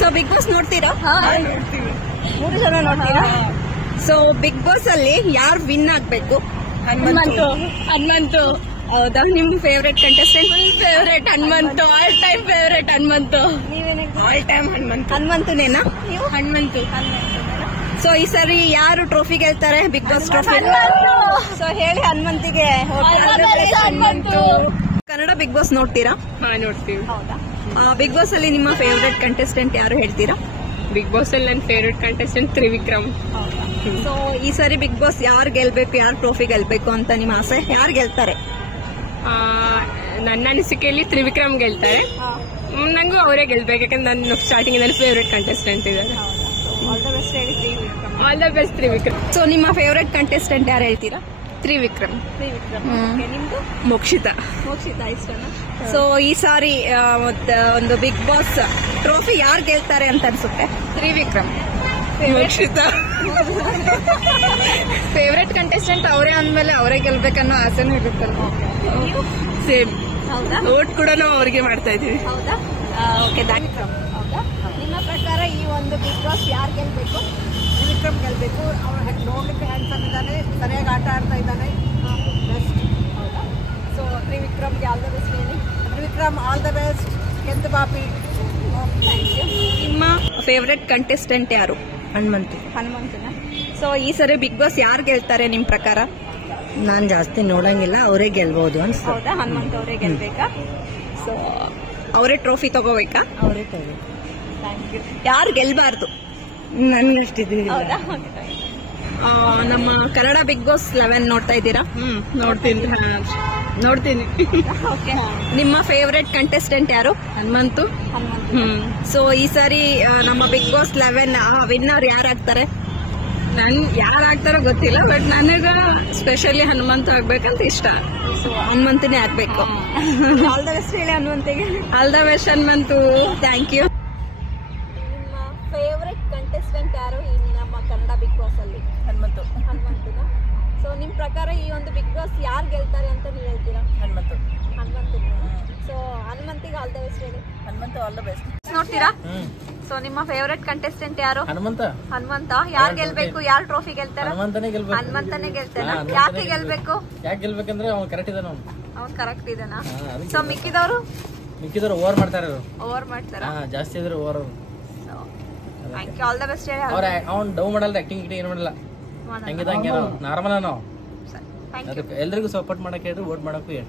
So big boss ನೋಡ್ತೀರಾ? 3 ಜನ ನೋಡ್ತೀರಾ? ಸೊ ಬಿಗ್ ಬಾಸ್ ಅಲ್ಲಿ ಯಾರು ವಿನ್ ಆಗ್ಬೇಕು? ಹನುಮಂತು. ಹೌದಾ? ನಿಮ್ favourite contestant? Favourite Hanumanthu, all time favourite Hanumanthu. All time ಹನುಮಂತುನೇನಾ ನೀವು? ಹನುಮಂತು. ಸೊ ಈ ಸರಿ ಯಾರು ಟ್ರೋಫಿ ಗೆಲ್ತಾರೆ ಬಿಗ್ ಬಾಸ್ ಟ್ರೋಫಿ? ಸೊ ಹೇಳಿ ಹನುಮಂತಿಗೆ. ಕನ್ನಡ ಬಿಗ್ ಬಾಸ್ ನೋಡ್ತೀರಾ? ನೋಡ್ತೀವಿ. ಹೌದಾ? ಬಿಗ್ ಬಾಸ್ ಅಲ್ಲಿ ನಿಮ್ಮ ಫೇವ್ರೆಟ್ ಕಂಟೆಸ್ಟೆಂಟ್ ಯಾರು ಹೇಳ್ತೀರಾ? ಬಿಗ್ ಬಾಸ್ ಅಲ್ಲಿ ನನ್ನ ಫೇವ್ರೆಟ್ ಕಂಟೆಸ್ಟೆಂಟ್ ತ್ರಿವಿಕ್ರಮ್. ಸೊ ಈ ಸರಿ ಬಿಗ್ ಬಾಸ್ ಯಾರು ಗೆಲ್ಬೇಕು, ಯಾರು ಟ್ರೋಫಿ ಗೆಲ್ಬೇಕು ಅಂತ ನಿಮ್ಮ ಆಸೆ? ಯಾರು ಗೆಲ್ತಾರೆ? ನನ್ನ ಅನಿಸಿಕೆಯಲ್ಲಿ ತ್ರಿವಿಕ್ರಮ್ ಗೆಲ್ತಾರೆ. ನಂಗೂ ಅವರೇ ಗೆಲ್ಬೇಕು, ಯಾಕಂದ್ರೆ ನನ್ನ ಸ್ಟಾರ್ಟಿಂಗ್ ನಲ್ಲಿ ಫೇವ್ರೆಟ್ ಕಂಟೆಸ್ಟೆಂಟ್ ಇದ್ದಾರೆ. All the best Trivikram. So ನಿಮ್ಮ ಫೇವ್ರೆಟ್ ಕಂಟೆಸ್ಟೆಂಟ್ ಯಾರು ಹೇಳ್ತೀರಾ? ತ್ರಿವಿಕ್ರಮ್. ನಿಮ್ದು? ಮೋಕ್ಷಿತಾ ಇಷ್ಟನಾ? ಸೊ ಈ ಸಾರಿ ಒಂದು ಬಿಗ್ ಬಾಸ್ ಟ್ರೋಫಿ ಯಾರು ಗೆಲ್ತಾರೆ ಅಂತ ಅನ್ಸುತ್ತೆ? ತ್ರಿವಿಕ್ರಮ್. ಮೋಕ್ಷಿತಾ ಫೇವ್ರೆಟ್ ಕಂಟೆಸ್ಟೆಂಟ್ ಅವರೇ ಅಂದ್ಮೇಲೆ ಅವರೇ ಗೆಲ್ಬೇಕನ್ನೋ ಆಸೆನೂ ಇರುತ್ತಲ್ಲ. ಸೇಮ್. ಹೌದಾ? ವೋಟ್ ಕೂಡ ನಾವು ಅವ್ರಿಗೆ ಮಾಡ್ತಾ ಇದೀವಿ. ಹೌದಾ? ಓಕೆ. ಹೌದಾ? ನಿಮ್ಮ ಪ್ರಕಾರ ಈ ಒಂದು ಬಿಗ್ ಬಾಸ್ ಯಾರು ಗೆಲ್ಬೇಕು? ತ್ರಿವಿಕ್ರಮ್ ಗೆಲ್ಬೇಕು. ಅವ್ರು ನೋಡ್ಲಿಕ್ಕೆ ಹ್ಯಾಂಡ್ಸಮ್ ಇದ್ದಾನೆ, ಸರಿಯಾಗಿ ಆಟ ಆಡ್ತಾ ಇದ್ದಾನೆ. ಬೆಸ್ಟ್. ಹೌದಾ? ಸೊ ತ್ರಿವಿಕ್ರಮ್ಗೆ ಆಲ್ ದ ಬೆಸ್ಟ್ ಹೇಳಿ. Trivikram all the best. ಎಂತ ಬಾಪಿ. ನಿಮ್ಮ ಫೇವ್ರೆಟ್ ಕಂಟೆಸ್ಟೆಂಟ್ ಯಾರು? ಹನುಮಂತನ. ಸೊ ಈ ಸರಿ ಬಿಗ್ ಬಾಸ್ ಯಾರು ಗೆಲ್ತಾರೆ ನಿಮ್ ಪ್ರಕಾರ? ನಾನ್ ಜಾಸ್ತಿ ನೋಡಂಗಿಲ್ಲ, ಅವರೇ ಗೆಲ್ಬಹುದು ಅನ್ಸ. ಹೌದಾ? ಹನುಮಂತ ಅವರೇ ಗೆಲ್ಬೇಕಾ? ಸೊ ಅವರೇ ಟ್ರೋಫಿ ತಗೋಬೇಕಾ? ಅವರೇ ತಗೋಬೇಕು. Thank you. ಯಾರು ಗೆಲ್ಬಾರ್ದು? ನನ್ಗಷ್ಟಿದ್ವಿ. ಹೌದಾ? ನಮ್ಮ ಕನ್ನಡ ಬಿಗ್ ಬಾಸ್ 11 ನೋಡ್ತಾ ಇದ್ದೀರಾ? ನೋಡ್ತೀನಿ. ಓಕೆ. ನಿಮ್ಮ ಫೇವ್ರೆಟ್ ಕಂಟೆಸ್ಟೆಂಟ್ ಯಾರು? ಹನುಮಂತು. ಸೊ ಈ ಸಾರಿ ನಮ್ಮ ಬಿಗ್ ಬಾಸ್ 11 ವಿನ್ನರ್ ಯಾರಾಗ್ತಾರೆ? ನನ್ ಯಾರು ಆಗ್ತಾರೋ ಗೊತ್ತಿಲ್ಲ, ಬಟ್ ನನಗ ಸ್ಪೆಷಲಿ ಹನುಮಂತು ಆಗ್ಬೇಕಂತ ಇಷ್ಟ. ಸೊ ಹನುಮಂತನೇ ಆಗ್ಬೇಕು. ಆಲ್ ದ ಬೆಸ್ಟ್ ಹೇಳಿ ಹನುಮಂತಿಗೆ. All the best Hanumanthu. Thank you. ನಿಮ್ಮ ಫೇವ್ರೆಟ್ ಕಂಟೆಸ್ಟೆಂಟ್ ಯಾರು ಈ ನಮ್ಮ ಕನ್ನಡ ಬಿಗ್ ಬಾಸ್ ಅಲ್ಲಿ? ಹನುಮಂತನ. ಸೊ ನಿಮ್ ಪ್ರಕಾರ ಈ ಒಂದು ಬಿಗ್ ಬಾಸ್ ಯಾರು ಗೆಲ್ತಾರೆ ಅಂತ ನೀವು ಹೇಳ್ತೀರಾ? ಹನುಮಂತು. ಸೊ ಹನುಮಂತಿಗೆ ಆಲ್ ದ ಬೆಸ್ಟ್ ಹೇಳಿ. Hanumanthu all the best. ನೋಡ್ತೀರಾ? ಸೊ ನಿಮ್ಮ ಫೇವ್ರೆಟ್ ಕಂಟೆಸ್ಟೆಂಟ್ ಯಾರು? ಹನುಮಂತ. ಯಾರು ಗೆಲ್ಬೇಕು, ಯಾರು ಟ್ರೋಫಿ ಗೆಲ್ತಾರ? ಹನುಮಂತನೇ ಗೆಲ್ತಾನ. ಯಾಕೆ ಗೆಲ್ಬೇಕು? ಯಾಕೆ ಗೆಲ್ಬೇಕಂದ್ರೆ ಅವ್ನು ಕರೆಕ್ಟ್ ಇದಾನ. ಅವ್ನು ಕರೆಕ್ಟ್ ಇದಾನ. ಸೊ ಮಿಕ್ಕಿದವರು ಓವರ್ ಮಾಡ್ತಾರೆ. ಓವರ್ ಮಾಡ್ತಾರ? ಜಾಸ್ತಿ ಇದ್ರೆ over. Thank you. All the best ಹೇಳಿ. ಅವ್ನು ಡೌ ಮಾಡಲ್ಲ, ಆಕ್ಟಿಂಗ್ ಏನ್ ಮಾಡಲ್ಲ. ಹಂಗಿದ ಹಂಗೆ ನಾರ್ಮಲ್ ನಾವು ಎಲ್ರಿಗೂ ಸಪೋರ್ಟ್ ಮಾಡಕ್ ಹೇಳ್ರಿ, ವೋಟ್ ಮಾಡಕ್ಕೂ ಹೇಳಿ.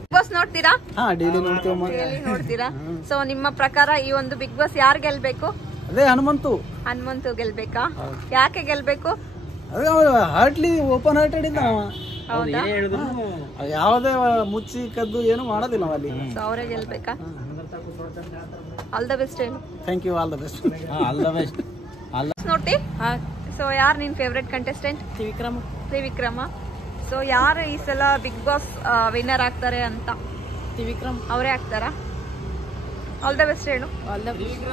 ಬಿಗ್ ಬಾಸ್ ನೋಡ್ತೀರಾ? ಡೈಲಿ ನೋಡ್ತೀರಾ? ಸೊ ನಿಮ್ಮ ಪ್ರಕಾರ ಈ ಒಂದು ಬಿಗ್ ಬಾಸ್ ಯಾರು ಗೆಲ್ಬೇಕು? ಅದೇ ಹನುಮಂತು ಗೆಲ್ಬೇಕಾ? ಯಾಕೆ ಗೆಲ್ಬೇಕು? ಅದೇ ಹಾರ್ಟ್ಲಿ ಓಪನ್ ಹಾರ್ಟೆಡ್ ಇದ್ದ. ಹೌದಾ? ಯಾವುದೇ ಮುಚ್ಚಿ ಕದ್ದು ಏನು ಮಾಡೋದಿಲ್ಲ ಅಲ್ಲಿ. ಸೊ ಅವರೇ ಗೆಲ್ಬೇಕಾ? ಆಲ್ ದ ಬೆಸ್ಟ್ ಹೇಳಿ. Thank you. All the best. ನೋಡ್ತಿ? ಸೊ ಯಾರು ನಿನ್ ಫೇವ್ರೆಟ್ ಕಂಟೆಸ್ಟೆಂಟ್? ತ್ರಿವಿಕ್ರಮ. ಸೊ ಯಾರು ಈ ಸಲ ಬಿಗ್ ಬಾಸ್ ವಿನ್ನರ್ ಆಗ್ತಾರೆ ಅಂತ? ತ್ರಿವಿಕ್ರಮ್ ಅವರೇ ಆಗ್ತಾರಾ? ಆಲ್ ದ ಬೆಸ್ಟ್ ಹೇಳು. All the best.